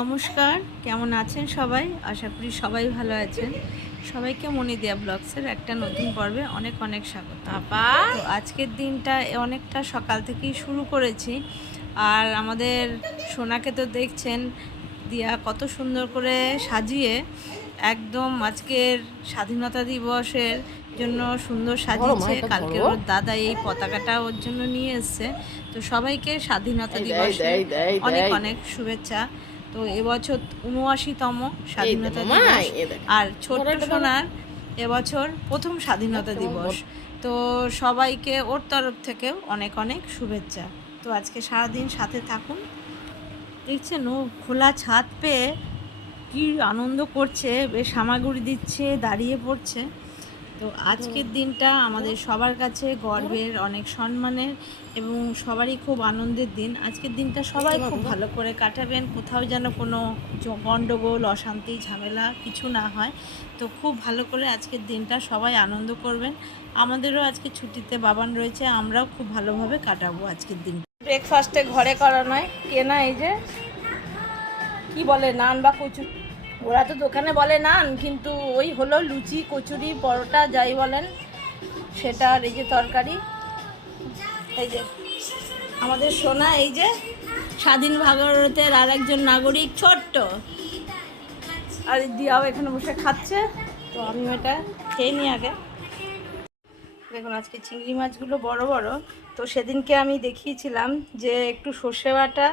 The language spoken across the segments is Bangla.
নমস্কার কেমন আছেন সবাই? আশা করি সবাই ভালো আছেন। সবাইকে মনে দেয়া ব্লগসের একটা নতুন পর্বে অনেক অনেক স্বাগত। তো আজকের দিনটা অনেকটা সকাল থেকেই শুরু করেছি। আর আমাদের সোনাকে তো দেখছেন দিয়া কত সুন্দর করে সাজিয়ে একদম আজকের স্বাধীনতা দিবসের জন্য সুন্দর সাজিয়েছে। কালকে ওর দাদা এই পতাকাটা ওর জন্য নিয়ে এসছে। তো সবাইকে স্বাধীনতা দিবসের অনেক অনেক শুভেচ্ছা। তো এবছর উনআশিতম স্বাধীনতা দিবস। আর ছোট্ট সোনার এবছর প্রথম স্বাধীনতা দিবস। তো সবাইকে ওর তরফ থেকেও অনেক অনেক শুভেচ্ছা। তো আজকে সারাদিন সাথে থাকুন। দেখছেন ও খোলা ছাদ পেয়ে কি আনন্দ করছে বেশ হামাগুড়ি দিচ্ছে দাঁড়িয়ে পড়ছে। তো আজকের দিনটা আমাদের সবার কাছে গর্বের, অনেক সম্মানের এবং সবারই খুব আনন্দের দিন। আজকের দিনটা সবাই খুব ভালো করে কাটাবেন, কোথাও যেন কোনো গণ্ডগোল, অশান্তি, ঝামেলা কিছু না হয়। তো খুব ভালো করে আজকের দিনটা সবাই আনন্দ করবেন। আমাদেরও আজকে ছুটিতে বাবান রয়েছে, আমরাও খুব ভালোভাবে কাটাবো আজকের দিন। ব্রেকফাস্টে ঘরে করা নয়, কেনা এই যে, কি বলে, নান বা কচুরি ওরা তো দোকানে বলে নান, কিন্তু ওই হলো লুচি, কচুরি, পরোটা, যাই বলেন, সেটা আর এই যে তরকারি। এই যে, আমাদের সোনা, এই যে স্বাধীন ভারতের আর একজন নাগরিক, ছোট্ট। আর দিয়াও এখানে বসে খাচ্ছে, তো আমি এটা খেয়ে নিই আগে। দেখুন, আজকে চিংড়ি মাছগুলো বড় বড়। তো সেদিনকে আমি দেখিয়েছিলাম যে একটু সর্ষে বাটা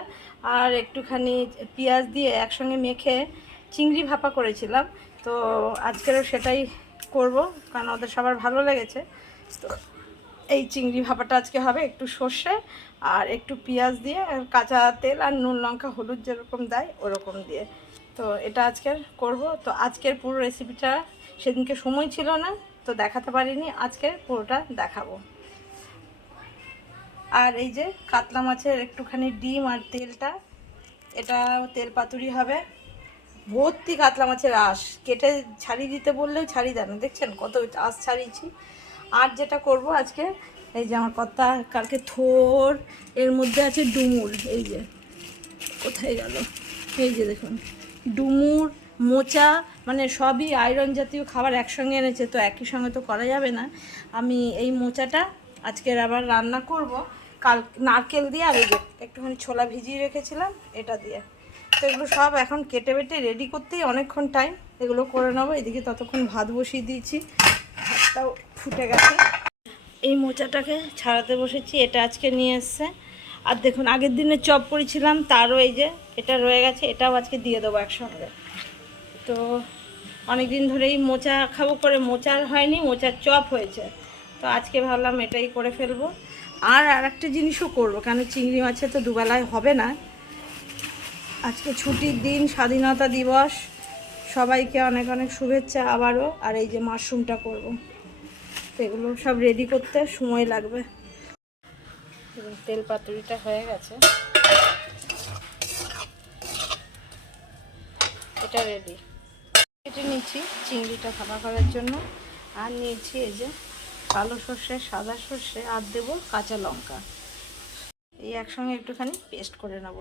আর একটুখানি পেঁয়াজ দিয়ে একসঙ্গে মেখে চিংড়ি ভাপা করেছিলাম। তো আজকেরও সেটাই করব, কারণ ওদের সবার ভালো লেগেছে। তো এই চিংড়ি ভাপাটা আজকে হবে একটু সর্ষে আর একটু পেঁয়াজ দিয়ে, আর কাঁচা তেল আর নুন লঙ্কা হলুদ যেরকম দেয় ওরকম দিয়ে। তো এটা আজকের করব। তো আজকের পুরো রেসিপিটা সেদিনকে সময় ছিল না, তো দেখাতে পারিনি। আজকে পুরোটা দেখাবো। আর এই যে কাতলা মাছের একটুখানি ডিম আর তেলটা এটা তেল পাতুরি হবে। ভর্তি কাতলা মাছের আঁশ। কেটে ছাড়িয়ে দিতে বললেও ছাড়িয়ে দেয় না। দেখছেন কত আঁশ ছাড়িয়েছি। আর যেটা করব আজকে, এই যে আমার কর্তা, কালকে থোর, এর মধ্যে আছে ডুমুর। এই যে, কোথায় গেল? এই যে দেখুন, ডুমুর, মোচা মানে সবই আয়রন জাতীয় খাবার একসঙ্গে এনেছে, তো একই সঙ্গে তো করা যাবে না। আমি এই মোচাটা আজকের আবার রান্না করব। কাল নারকেল দিয়ে আর এই যে, একটুখানি ছোলা ভিজিয়ে রেখেছিলাম, এটা দিয়ে। তো এগুলো সব এখন কেটে বেটে রেডি করতেই অনেকক্ষণ টাইম এগুলো করে নেব, এদিকে ততক্ষণ ভাত বসিয়ে দিয়েছি। ভাতটাও ফুটে গেছে। এই মোচাটাকে ছাড়াতে বসেছি, এটা আজকে নিয়ে এসছে। আর দেখুন, আগের দিনে চপ করেছিলাম, তারও এই যে এটা রয়ে গেছে, এটাও আজকে দিয়ে দেবো একসঙ্গে। তো অনেক দিন ধরেই মোচা খাব করে মোচার হয়নি, মোচার চপ হয়েছে। তো আজকে ভাবলাম এটাই করে ফেলব। আর আর একটা জিনিসও করব, কেন চিংড়ি মাছে তো দুবেলায় হবে না। আজকে ছুটির দিন স্বাধীনতা দিবস সবাইকে অনেক অনেক শুভেচ্ছা আবারও আর এই যে মাশরুমটা করব। তো এগুলো সব রেডি করতে সময় লাগবে। দেখুন, তেল পাতুরিটা হয়ে গেছে। এটা রেডি কেটে নিচ্ছি চিংড়িটা ভাপা করার জন্য। আর নিয়েছি এই যে কালো সর্ষে সাদা সর্ষে আর দেবো কাঁচা লঙ্কা। এই একসঙ্গে একটুখানি পেস্ট করে নেব।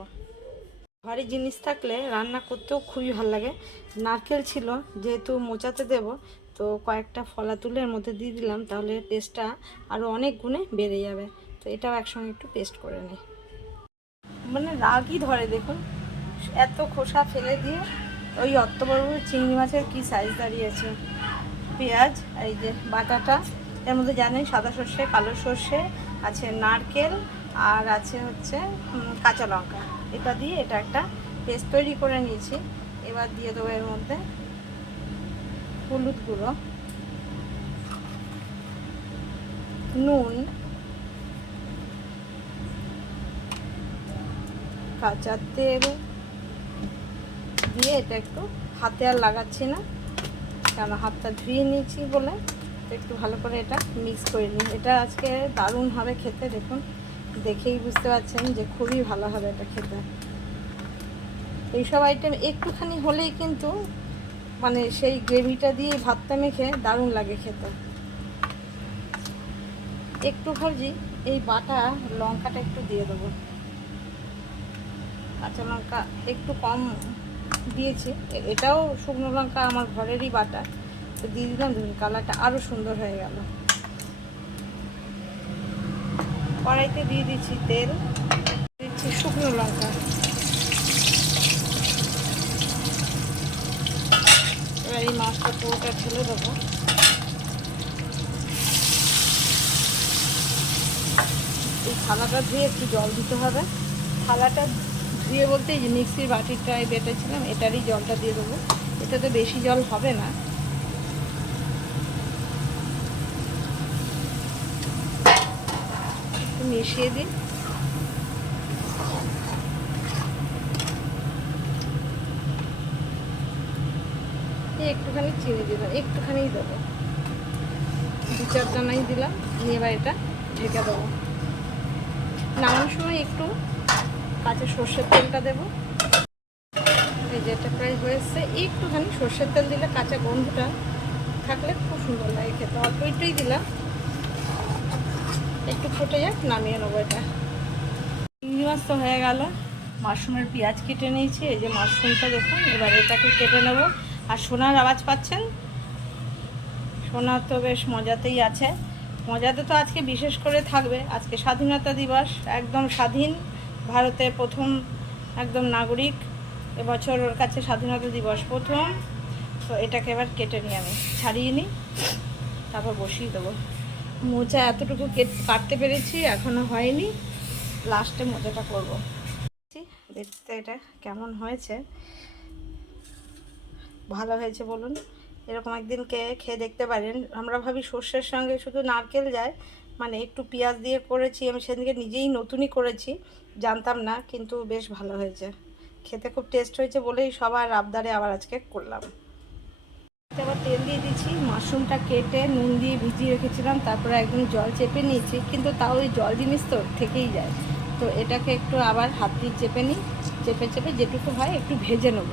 ভারী জিনিস থাকলে রান্না করতেও খুবই ভালো লাগে। নারকেল ছিল, যেহেতু মোচাতে দেব, তো কয়েকটা ফলা তুলের মধ্যে দিয়ে দিলাম, তাহলে টেস্টটা আরও অনেক গুণে বেড়ে যাবে। তো এটাও একসঙ্গে একটু পেস্ট করে নিই। মানে রাগই ধরে, দেখুন। এত খোসা ফেলে দিয়ে ওই অত চিংড়ি মাছের কী সাইজ দাঁড়িয়েছে পেঁয়াজ, এই যে বাটাটা, এর মধ্যে জানেন সাদা সর্ষে, কালো সর্ষে, আছে নারকেল, আর আছে হচ্ছে কাঁচা লঙ্কা। এটা দিয়ে এটা একটা পেস্ট তৈরি করে নিয়েছি। এবার দিয়ে দেবো এর মধ্যে হলুদ গুঁড়ো, নুন, কাঁচা তেল দিয়ে এটা একটু হাতে আর লাগাচ্ছি না, কেন হাতটা ধুয়ে নিয়েছি বলে। একটু ভালো করে এটা মিক্স করে নিই। এটা আজকে দারুণ হবে খেতে, দেখুন। দেখেই বুঝতে পারছেন যে খুবই ভালো হবে এটা খেতে। এইসব আইটেম একটুখানি হলেই কিন্তু মানে সেই গ্রেভিটা দিয়ে ভাতটা মেখে দারুণ লাগে খেতে। একটু ভাজি, এই বাটা, লঙ্কাটা একটু দিয়ে দেবো। কাঁচা লঙ্কা একটু কম দিয়েছি। এটাও শুকনো লঙ্কা আমার ঘরেরই বাটা। তো দিয়ে দিলাম কালারটা আরও সুন্দর হয়ে গেল। কড়াইতে দিয়ে দিচ্ছি তেল, দিচ্ছি শুকনো লঙ্কা। এবার এই মাছটা পুরোটা ঢেলে দেবো। এই থালাটা ধুয়ে একটু জল দিতে হবে। থালাটা ধুয়ে বলতে যে মিক্সির বাটিটায় বেটেছিলাম, এটারই জলটা দিয়ে দেবো। এটাতে বেশি জল হবে না। মিশিয়ে এই একটুখানি চিনি দিলাম একটুখানিই দেবো। দু চার দানাই দিলাম, নিয়ে এবার এটা ঢেকে দেবো। নামানোর সময় একটু কাঁচা সর্ষের তেলটা দেবো। এই যে এটা প্রায় হয়েছে একটুখানি সর্ষের তেল দিলে কাঁচা গন্ধটা থাকলে খুব সুন্দর লাগে খেতে। অল্প একটুই দিলাম। একটু ফুটে যাক, নামিয়ে নেব এটা। চিংড়ি মাছ তো হয়ে গেল। মাশরুমের পেঁয়াজ কেটে নিয়েছি, এই যে মাশরুমটা দেখুন, এবার এটাকে কেটে নেব। আর সোনার আওয়াজ পাচ্ছেন? সোনা তো বেশ মজাতেই আছে। মজাতে তো আজকে বিশেষ করে থাকবে। আজকে স্বাধীনতা দিবস, একদম স্বাধীন। ভারতের প্রথম একদম নাগরিক, এবছর ওর কাছে স্বাধীনতা দিবস প্রথম। তো এটাকে এবার কেটে নিই আমি, ছাড়িয়ে নিই। তারপর বসিয়ে দেবো। মোচা এতটুকু কেট- কাটতে পেরেছি, এখনও হয়নি। লাস্টে মোচাটা করব। দেখতে এটা কেমন হয়েছে। ভালো হয়েছে বলুন। এরকম একদিন খেয়ে দেখতে পারেন। আমরা ভাবি সর্ষের সঙ্গে শুধু নারকেল যায়। মানে একটু পেঁয়াজ দিয়ে করেছি। আমি সেদিনকে নিজেই নতুনই করেছি। জানতাম না, কিন্তু বেশ ভালো হয়েছে। খেতে খুব টেস্ট হয়েছে বলেই সবার আবদারে আবার আজকে করলাম। আবার তেল দিয়ে দিচ্ছি মাশরুমটা কেটে নুন দিয়ে ভিজিয়ে রেখেছিলাম, তারপরে একদম জল চেপে নিয়েছি, কিন্তু তাও ওই জল জিনিস তো থেকেই যায়। তো এটাকে একটু আবার হাত দিয়ে চেপে নিই, চেপে চেপে যেটুকু হয় একটু ভেজে নেব।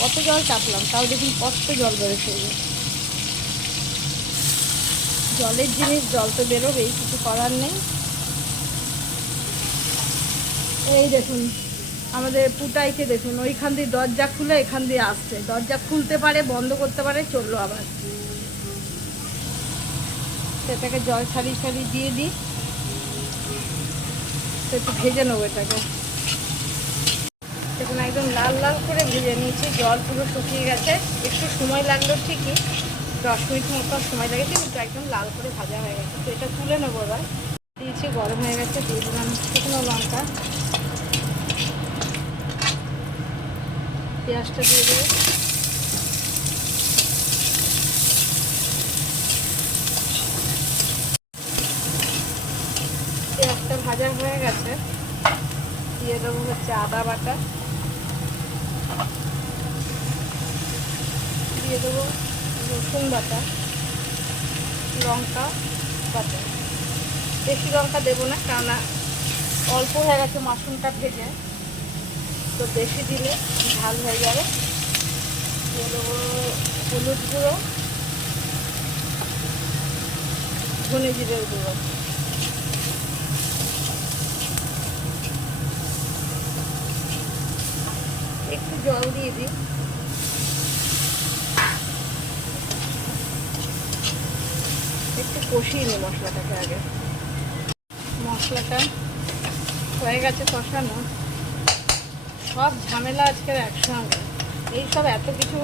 কত জল চাপলাম, তাও দেখুন কত জল এই জলের জিনিস, জল তো বেরোবেই, কিছু করার নেই। এই দেখুন আমাদের পুটাইকে দেখুন, ওইখান দিয়ে দরজা খুলে এখান দিয়ে আসছে। দরজা খুলতে পারে, বন্ধ করতে পারে, চলল আবার। সেটাকে জল ছাড়িয়ে ছাড়িয়ে দিয়ে দিই। তো একটু ভেজে নেব এটাকে। দেখুন, একদম লাল লাল করে ভেজে নিয়েছি, জল পুরো শুকিয়ে গেছে। একটু সময় লাগল ঠিকই, দশ মিনিট মতো সময় লেগেছে, কিন্তু একদম লাল করে ভাজা হয়ে গেছে। তো এটা তুলে নেব এবার। দিয়েছি, গরম হয়ে গেছে, দিয়ে দিলাম শুকনো লঙ্কা। পেঁয়াজটা দিয়ে দেবো। পেঁয়াজটা ভাজা হয়ে গেছে। দিয়ে দেবো হচ্ছে আদা বাটা। দিয়ে দেবো রসুন বাটা, লঙ্কা বাটা। বেশি লঙ্কা দেবো না, কেননা অল্প হয়ে গেছে মাশরুমটা ভেজে। তো বেশি দিলে ঝাল হয়ে যাবে। হলুদ গুঁড়ো, ধনে জিরের গুঁড়ো। একটু জল দিয়ে দিই। একটু কষিয়ে নিই মশলাটাকে আগে। মশলাটা হয়ে গেছে কষানো। সব ঝামেলা আজকের একসঙ্গে। এই সব এত কিছু,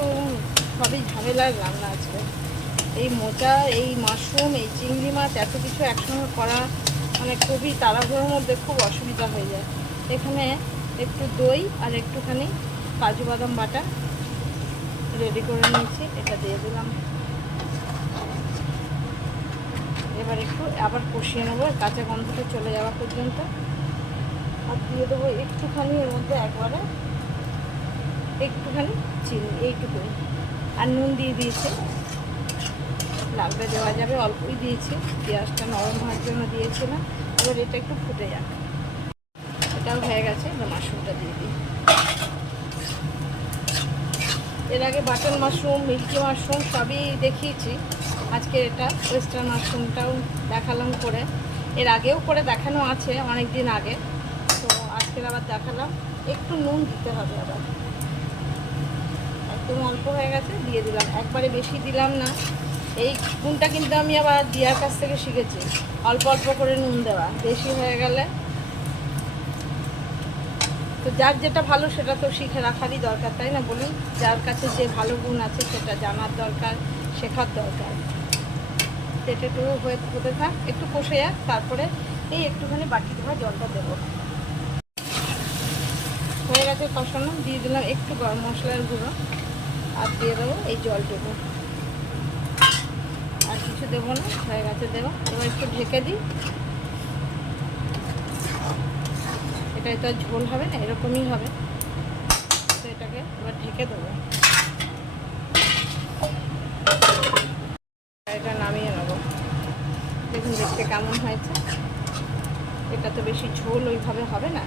সবই ঝামেলার রান্না আজকে। এই মোচা, এই মাশরুম, এই চিংড়ি মাছ, এত কিছু একসঙ্গে করা মানে খুবই তাড়াহুড়োর মধ্যে খুব অসুবিধা হয়ে যায়। এখানে একটু দই আর একটুখানি কাজু বাদাম বাটা রেডি করে নিয়েছি, এটা দিয়ে দিলাম। এবার একটু আবার কষিয়ে নেব কাঁচা গন্ধটা চলে যাওয়া পর্যন্ত। আর দিয়ে দেবো একটুখানি এর মধ্যে একবারে একটুখানি চিনি এইটুকুনি আর নুন দিয়ে দিয়েছে। লাগবে দেওয়া যাবে, অল্পই দিয়েছি। পেঁয়াজটা নরম হওয়ার জন্য দিয়েছিলাম। এবার এটা একটু ফুটে যাক। এটাও হয়ে গেছে, এবার মাশরুমটা দিয়ে দিই। এর আগে বাটন মাশরুম মিল্কি মাশরুম সবই দেখিয়েছি। আজকে এটা ওয়েস্টার্ন মাশরুমটাও দেখালাম করে। এর আগেও করে দেখানো আছে অনেক দিন আগে। তো আবার দেখালাম। একটু নুন দিতে হবে আবার। একদম অল্প হয়ে গেছে, দিয়ে দিলাম। একবারে বেশি দিলাম না। এই নুনটা কিন্তু আমি আবার দিয়ার কাছ থেকে শিখেছি। অল্প অল্প করে নুন দেওয়া, বেশি হয়ে গেলে। তো যার যেটা ভালো, সেটা তো শিখে রাখারই দরকার, তাই না বলুন? যার কাছে যে ভালো গুণ আছে, সেটা জানার দরকার, শেখার দরকার। সেটা একটু হয়ে, হতে থাক। একটু কষে যাক, তারপরে এই একটুখানি বাটি ধোয়া জলটা দেবো। হয়ে কষানো, দিয়ে দিলাম একটু গরম মশলার গুঁড়ো আর দিয়ে দেবো এই জলটুকু। আর কিছু দেবো না হয়ে গেছে দেবো। এবার একটু ঢেকে দিই। এটা তো ঝোল হবে না, এরকমই হবে। তো এটাকে এবার ঢেকে দেবো। এটা নামিয়ে নেব। দেখুন দেখতে কেমন হয়েছে। এটা তো বেশি ঝোল ওইভাবে হবে না।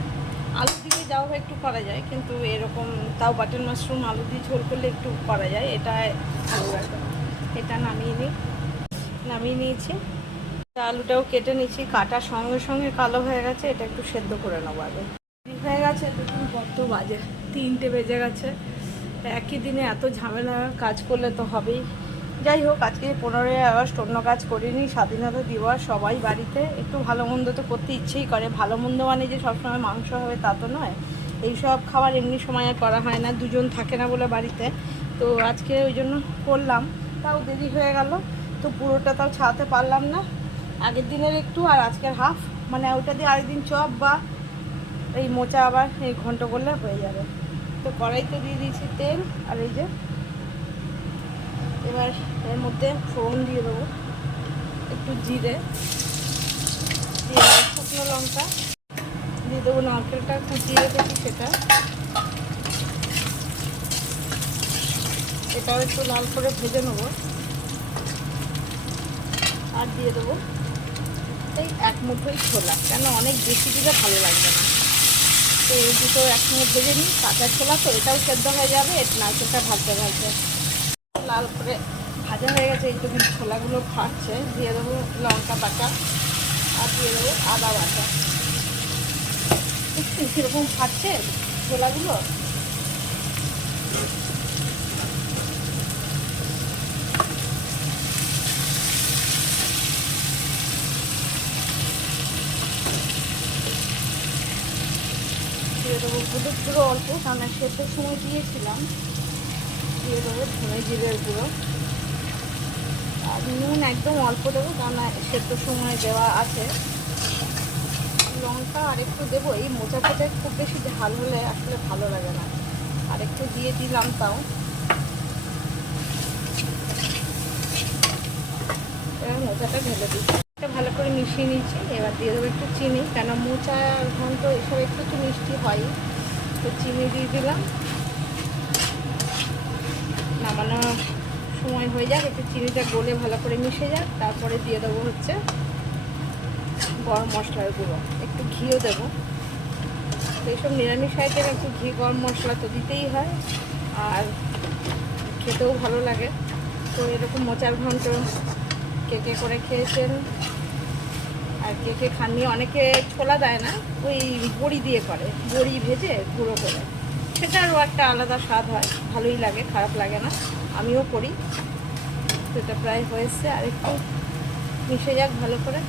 আলু দিয়ে যাও একটু করা যায়, কিন্তু এরকম তাও বাটার মাশরুম আলু দিয়ে ঝোল করলে একটু করা যায়, এটা ভালো এটা নামিয়ে নিই। নামিয়ে নিয়েছি। আলুটাও কেটে নিয়েছি কাটার সঙ্গে সঙ্গে কালো হয়ে গেছে, এটা একটু সেদ্ধ করে নেব আগে। হয়ে গেছে দেখুন কত বাজে, তিনটে বেজে গেছে। একই দিনে এত ঝামেলা কাজ করলে তো হবেই। যাই হোক, আজকে পনেরোই আগস্ট অন্য কাজ করিনি, স্বাধীনতা দিবস, সবাই বাড়িতে। একটু ভালো মন্দ তো করতে ইচ্ছেই করে। ভালো মন্দ মানে যে সবসময় মাংস হবে তা তো নয়। এইসব খাবার এমনি সময় আর করা হয় না, দুজন থাকে না বলে বাড়িতে। তো আজকে ওই জন্য করলাম। তাও দেরি হয়ে গেল। তো পুরোটা তাও ছাড়াতে পারলাম না। আগের দিনের একটু আর আজকের হাফ। মানে ওটা দিয়ে আরেকদিন চপ বা এই মোচা আবার এই ঘন্ট করলে হয়ে যাবে। তো কড়াইতে দিয়ে দিয়েছি তেল আর এই যে এবার এর মধ্যে ফোড়ন দিয়ে দেবো। একটু জিরে, দিয়ে শুকনো লঙ্কা, দিয়ে দেবো নারকেলটা কুচিয়ে রেখেছি সেটা। এটাও একটু লাল করে ভেজে নেব। আর দিয়ে দেবো এই এক মুঠোই ছোলা, কেন অনেক বেশি দিলে ভালো লাগবে না। তো এই দুটো এক মুঠ ভেজে নিই, কাঁচা ছোলা তো এটাও সেদ্ধ হয়ে যাবে, নারকেলটা ভাজতে ভাজতে। লাল করে ভাজা হয়ে গেছে এইটুকু ছোলাগুলো ফাটছে, দিয়ে দেবো লঙ্কা বাটা আর দিয়ে দেবো আদা বাটা। দেখছেন কীরকম ফাটছে ছোলাগুলো। দিয়ে দেবো গুঁড়ো অল্প, কারণ সেদ্ধর সময় দিয়েছিলাম। দিয়ে দেবো ধনে জিরের গুঁড়ো। নুন একদম অল্প দেবো কারণ সেদ্ধর সময় দেওয়া আছে। লঙ্কা আর একটু দেবো, এই মোচা ফোটে খুব বেশি ঝাল হলে আসলে ভালো লাগে না। আর একটু দিয়ে দিলাম তাও। এবার মোচাটা ঢেলে এটা ভালো করে মিশিয়ে নিচ্ছি, এবার দিয়ে দেবো একটু চিনি কেন মোচা ঘন্ট এসব একটু একটু মিষ্টি হয়। তো চিনি দিয়ে দিলাম। নামানোর সময় হয়ে যাক, একটু চিনিটা গলে ভালো করে মিশে যাক, তারপরে দিয়ে দেবো হচ্ছে গরম মশলার গুঁড়ো। একটু ঘিও দেবো। এইসব নিরামিষ আইটেম একটু ঘি, গরম মশলা তো দিতেই হয়, আর খেতেও ভালো লাগে। তো এরকম মোচার ঘন্ট কে কে করে খেয়েছেন আর কে কে খাননি, অনেকে ছোলা দেয় না, ওই বড়ি দিয়ে করে, বড়ি ভেজে গুঁড়ো করে। সেটারও একটা আলাদা স্বাদ হয়, ভালোই লাগে, খারাপ লাগে না। আমিও করি। সেটা প্রায় হয়েছে, আর একটু মিশে যাক ভালো করে।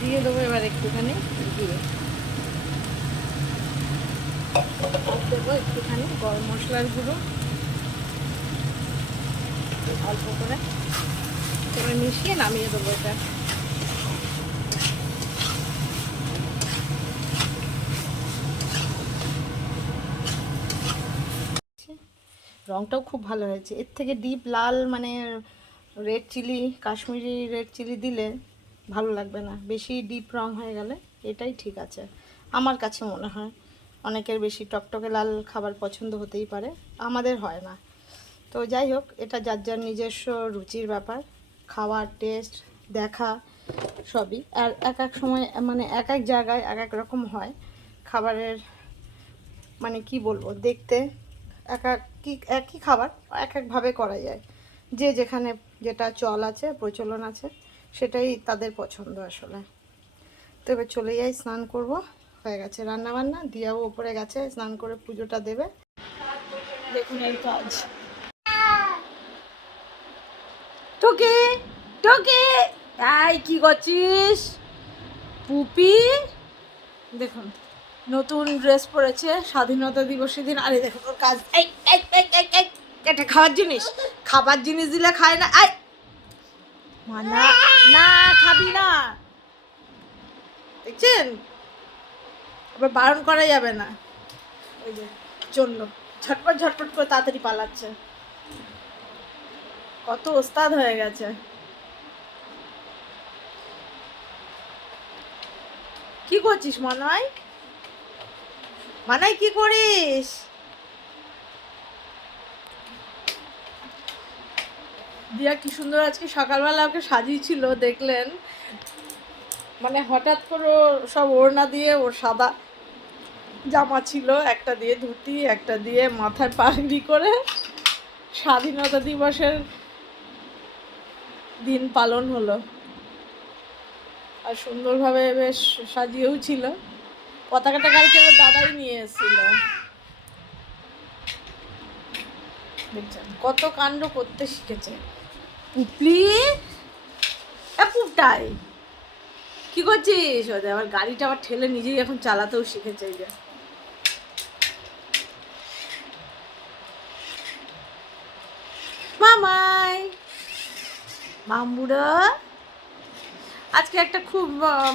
দিয়ে দেবো এবার একটুখানি, দিয়ে। দেবো একটুখানি গরম মশলার গুঁড়ো। অল্প করে। এবার মিশিয়ে নামিয়ে দেবো এটা। রংটাও খুব ভালো হয়েছে। এর থেকে ডিপ লাল মানে red chilli Kashmiri red chilli দিলে ভালো লাগবে না। বেশি ডিপ রং হয়ে গেলে এটাই ঠিক আছে। আমার কাছে মনে হয় অনেকের বেশি টকটকে লাল খাবার পছন্দ হতেই পারে, আমাদের হয় না। তো যাই হোক, এটা যার যার নিজস্ব রুচির ব্যাপার, খাওয়ার টেস্ট দেখা, সবই। আর এক এক সময় মানে এক এক জায়গায় এক এক রকম হয়। খাবারের মানে কি বলব, দেখতে এক একই একই খাবার এক একভাবে করা যায়। যে যেখানে যেটা চল আছে, প্রচলন আছে, সেটাই তাদের পছন্দ আসলে। তো এবার চলে যাই, স্নান করব, হয়ে গেছে রান্না বান্না দিয়াও ওপরে গেছে, স্নান করে পুজোটা দেবে। দেখুন এই কাজ। টুকি টুকি! এই, কি করছিস? পুপি? দেখুন। নতুন ড্রেস পরেছে, স্বাধীনতা দিবসের দিন। আরে দেখুন ওর কাজ। এটা খাবার জিনিস। খাবার জিনিস দিলে খায় না। আই মানা না খাবি না। দেখছেন? আবার বারণ করা যাবে না। ওই যে, চলল। ঝটপট ঝটপট করে তাড়াতাড়ি পালাচ্ছে। কত ওস্তাদ হয়ে গেছে। কি করছিস মানাই মানাই কি করিস? দিয়া কি সুন্দর আজকে সকালবেলা ওকে সাজিয়েছিল, দেখলেন? মানে হঠাৎ করে সব ওড়না দিয়ে ওর সাদা জামা ছিল, একটা দিয়ে ধুতি, একটা দিয়ে মাথায় পাগড়ি করে স্বাধীনতা দিবসের দিন পালন হলো। আর সুন্দরভাবে বেশ সাজিয়েও ছিল। পতাকাটা কালকে দাদাই নিয়ে এসেছিল। কত কাণ্ড করতে শিখেছে। পুপলি পুপটাই! কি করছিস? ওদের আবার গাড়িটা আবার ঠেলে নিজেই এখন চালাতেও শিখেছে, এই যে। মামাই! মামুড়ো আজকে একটা খুব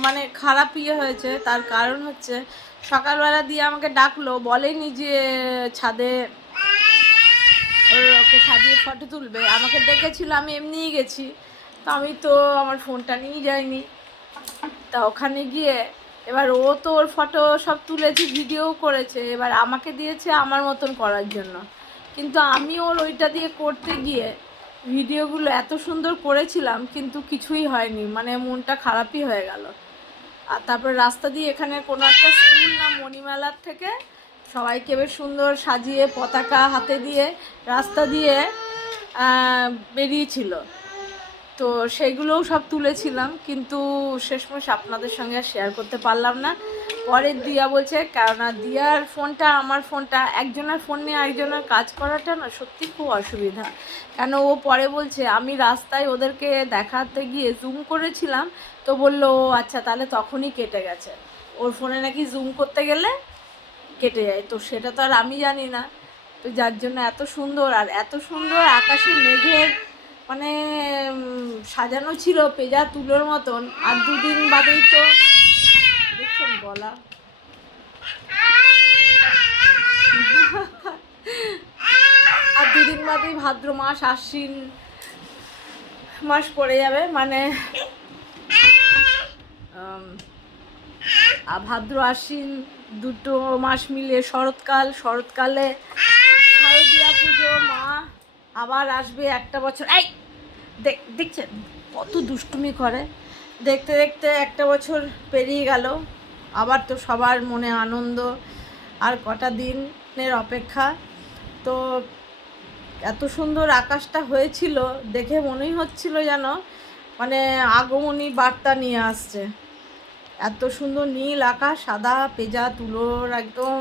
মানে খারাপ ইয়ে হয়েছে। তার কারণ হচ্ছে, সকালবেলা দিয়ে আমাকে ডাকলো, বলেনি যে ছাদে ওকে সাজিয়ে ফটো তুলবে। আমাকে ডেকেছিল, আমি এমনিই গেছি। তো আমি তো আমার ফোনটা নিয়ে যাইনি। তা ওখানে গিয়ে এবার ও তো ওর ফটো সব তুলেছে ভিডিও করেছে। এবার আমাকে দিয়েছে আমার মতন করার জন্য। কিন্তু আমি ওর ওইটা দিয়ে করতে গিয়ে ভিডিওগুলো এত সুন্দর করেছিলাম, কিন্তু কিছুই হয়নি। মানে মনটা খারাপই হয়ে গেল। আর তারপরে রাস্তা দিয়ে এখানে কোনো একটা স্কুল না, মণিমেলার থেকে সবাইকে বেশ সুন্দর সাজিয়ে পতাকা হাতে দিয়ে রাস্তা দিয়ে বেরিয়েছিল। তো সেগুলোও সব তুলেছিলাম, কিন্তু শেষমেশ আপনাদের সঙ্গে শেয়ার করতে পারলাম না। পরে দিয়া বলছে, কেননা দিয়ার ফোনটা, আমার ফোনটা, একজনের ফোন নিয়ে একজনের কাজ করাটা না সত্যি খুব অসুবিধা। কেন ও পরে বলছে, আমি রাস্তায় ওদেরকে দেখাতে গিয়ে জুম করেছিলাম, তো বলল, ও আচ্ছা তাহলে তখনই কেটে গেছে। ওর ফোনে নাকি জুম করতে গেলে কেটে যায়, তো সেটা তো আর আমি জানি না। তো যার জন্য এত সুন্দর, আর এত সুন্দর আকাশে মেঘের মানে সাজানো ছিল পেজা তুলোর মতন, আর দুদিন বাদেই তো গলা। আর দুদিন বাদেই ভাদ্র মাস, আশ্বিন মাস পড়ে যাবে মানে ভাদ্র, আশ্বিন দুটো মাস মিলে শরৎকাল, শরৎকালে শারদীয়া পুজো, মা আবার আসবে একটা বছর। এই, দেখ- দেখছেন? কত দুষ্টুমি করে। দেখতে দেখতে একটা বছর পেরিয়ে গেল। আবার তো সবার মনে আনন্দ আর কটা দিনের অপেক্ষা। তো এত সুন্দর আকাশটা হয়েছিল, দেখে মনেই হচ্ছিল যেন মানে আগমনী বার্তা নিয়ে আসছে। এত সুন্দর নীল আকাশ, সাদা পেজা, তুলোর একদম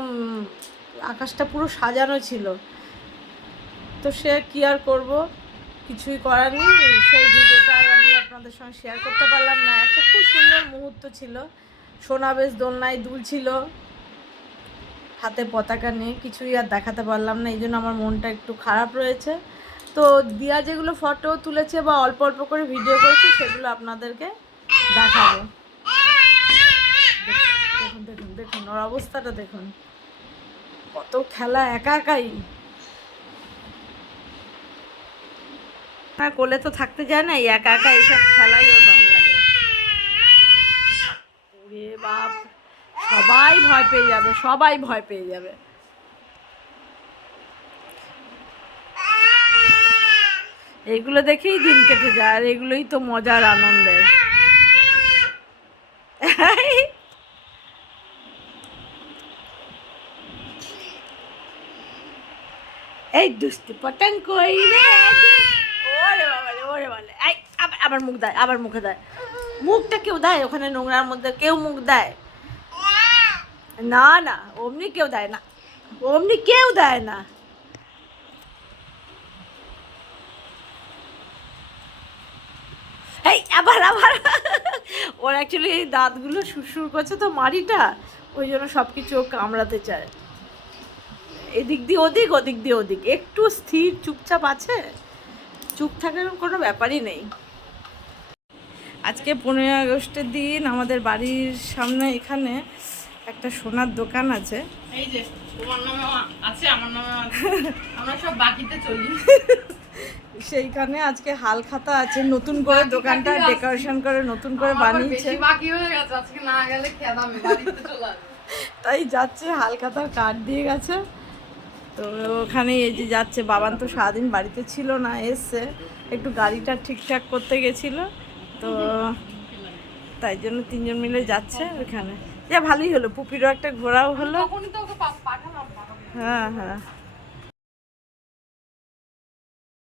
আকাশটা পুরো সাজানো ছিল। তো সে কি আর করব? কিছুই করার নেই। সেই ভিডিওটা আমি আপনাদের সঙ্গে শেয়ার করতে পারলাম না। একটা খুব সুন্দর মুহূর্ত ছিল। সোনাবেশ দোলনায় দুলছিল। হাতে পতাকা নিয়ে কিছুই আর দেখাতে পারলাম না, এই জন্য আমার মনটা একটু খারাপ রয়েছে। তো দিয়া যেগুলো ফটো তুলেছে বা অল্প অল্প করে ভিডিও করেছে, সেগুলো আপনাদেরকে দেখাবো। দেখুন দেখুন দেখুন, ওর অবস্থাটা দেখুন। কত খেলা একা একাই কোলে তো থাকতে যায় না একা একা এইসব খেলাই ওর ভালো লাগে বাপ, সবাই ভয় পেয়ে যাবে, সবাই ভয় পেয়ে যাবে। এইগুলো দেখেই দিন কেটে যায়, আর এগুলোই তো মজার আনন্দের। এই দুষ্টু পটাং ওরে বাবা ওরে বাবা আবার মুখ দেয়, আবার মুখে দেয়। মুখটা কেউ দেয় ওখানে নোংরার মধ্যে? কেউ মুখ দেয়? না না, অমনি কেউ দেয় না। অমনি কেউ দেয় না। এই, আবার আবার। ওর অ্যাকচুয়ালি দাঁতগুলো সুরসুর করছে তো মাড়িটা। ওই জন্য সব কিছু কামড়াতে চায়। এদিক দিয়ে ওদিক ওদিক দিয়ে ওদিক। একটু স্থির, চুপচাপ আছে? চুপ থাকার কোনো ব্যাপারই নেই। আজকে পনেরোই আগস্টের দিন আমাদের বাড়ির সামনে এখানে একটা সোনার দোকান আছে। এই যে তোমার নামে আছে আমার নামে আমরা সব বাকিতে চলি। সেইখানে আজকে হাল খাতা আছে নতুন করে দোকানটা ডেকোরেশন করে নতুন করে বানিয়েছে। বাকি হয়ে গেছে আজকে না গেলে খেদামে বাড়িতে চলে তাই যাচ্ছে হাল খাতার কার্ড দিয়ে গেছে। তো ওখানে এই যে যাচ্ছে বাবান তো সারাদিন বাড়িতে ছিল না এসছে। একটু গাড়িটা ঠিকঠাক করতে গেছিল। তো তাই জন্য তিনজন মিলে যাচ্ছে ওখানে যা ভালোই হলো পুপিরও একটা ঘোরাও হলো। হ্যাঁ হ্যাঁ।